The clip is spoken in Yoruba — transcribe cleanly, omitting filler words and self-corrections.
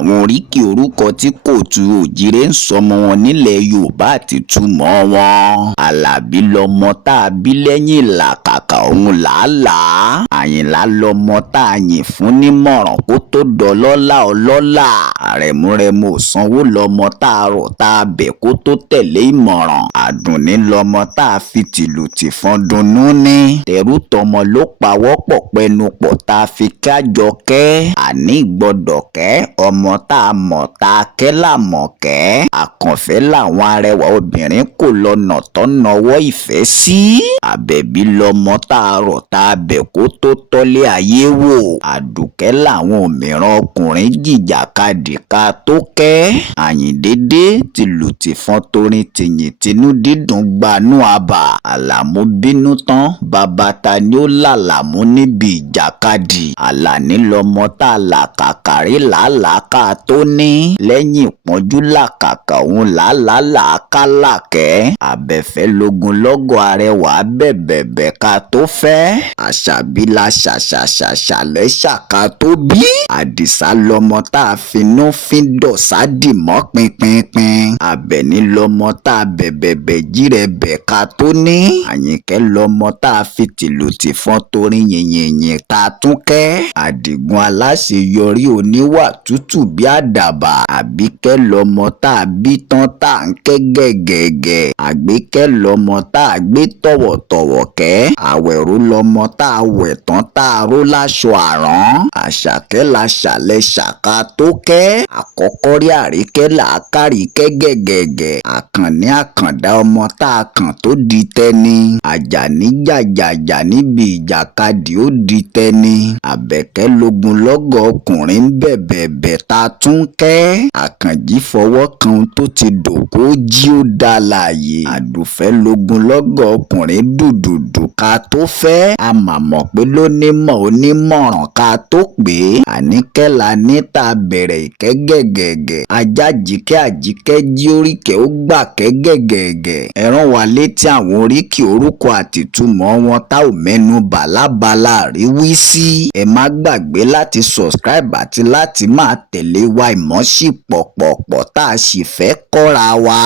àwọn oríkì orúkọ tí kò tu òjìrè ń sọmọ wọn nílẹ̀ Yorùbá àti túmọ̀ wọn. Àlàbí lọmọ tá a bí lẹ́yìn ìlàkàkà òun làálàá. Àyìnlá lọmọ tá a yìn fún nímọ̀ràn kó tó dọlọ́lá ọlọ́lá. Àrẹ̀múrẹ̀mú Òsanwó lọmọ tá a rọ̀ tá a bẹ̀ kó tó tẹ̀lé ìmọ̀ràn. Àdùnní lọmọ tá a fi tìlù tìfọn dunnú ní. Tẹ̀rú tọmọ ló pawọ́pọ̀ pẹnupọ̀ tá a fi kájọ kẹ́. Àní gbọ́dọ̀ kẹ́ ọmọ tá a mọ̀ tá a kẹ́ làmọ̀ kẹ́. Àkànfẹ́ làwọn arẹwà obìnrin kò lọ́nà tọ́nàwọ́ ìfẹ́ sí. Àbẹ̀bí lọmọ tá a rọ̀ tá a bẹ̀ kó tó tọ́lé ayé wò. Àdùkẹ́ làwọn òmìrán ọkùnrin jìjàkadì ká tó kẹ́. Àyìndédé tìlù tìfọn torin tìyìn tinú dídùn gbanú àbà. Àlàmú bínú tán bàbá ta ni ó làlàmú níbi ìjàkadì. Àlàní lọmọ tá a làkàkàrí làálàá tó ní. Lẹ́yìn ìpọ́njú làkàkà òun làálàá ká làkẹ́. Àbẹ̀fẹ́ lógun lọ́gọ̀ arẹwà bẹ̀bẹ̀bẹ̀ ká tó fẹ́. Àṣàbí la ṣàṣàṣàṣàlẹ̀ ṣàká tó bí. Àdìsá lọmọ tá a finú fíndọ̀ sádìmọ́ pinpinpin. Àbẹ̀ní lọmọ tá a bẹ̀bẹ̀bẹ̀ jírẹ̀bẹ̀ ká tó ní. Àyìnkẹ́ lọmọ tá a fi tìlù tìfọn torin yìnyínyìn ká tún kẹ́. Àdìgún aláṣeyọrí oníwà tútù bí àdàbà. Àbíkẹ́ lọmọ tá a bí tán tá a ń kẹ́ gẹ̀gẹ̀gẹ̀. Àgbékẹ́ lọmọ tá a gbé tọ̀wọ̀tọ̀wọ̀ kẹ́. Àwẹ̀rú lọmọ tá a wẹ̀ tán tá a ró láṣọ àrán. Àṣàkẹ́ la ṣàlẹ̀ ṣàká tó kẹ́. Àkọ́kọ́ rí Àríkẹ́ làákàrí kẹ́ gẹ̀gẹ̀gẹ̀. Àkànní àkàndá ọmọ tá a kàn tó di tẹni. Àjàní jàjàjà níbi ìjàkadì ó di tẹni. Àbẹ̀kẹ́ lógun lọ́gọ̀ ọkùnrin bẹ̀bẹ̀bẹ̀ ta tún kẹ́. Àkànjí fọwọ́ kan tó ti dòkó jí ó dá láàyè. Àdùfẹ́ lógun lọ́gọ̀ ọkùnrin dùdùdù ká tó fẹ́. A mà mọ̀ pé lónímọ̀ onímọ̀ràn ká tó pé. Àníkẹ́ la ní ta bẹ̀rẹ̀ ìkẹ́ gẹ̀gẹ̀gẹ̀. Ajá jíkẹ́ àjíkẹ́ jí oríkẹ́ ó gbà kẹ́ gẹ̀gẹ̀gẹ̀. Ẹ rán wa létí àwọn oríkì orúkọ àti ìtumọ̀ wọn tá ò mẹ́nu bà lábala àríwí sí. Ẹ má gbàgbé láti subscribe àti láti máa tẹ̀lé wa ìmọ̀ sí pọ̀pọ̀pọ̀ tá a sì fẹ́ kọ́ra wa.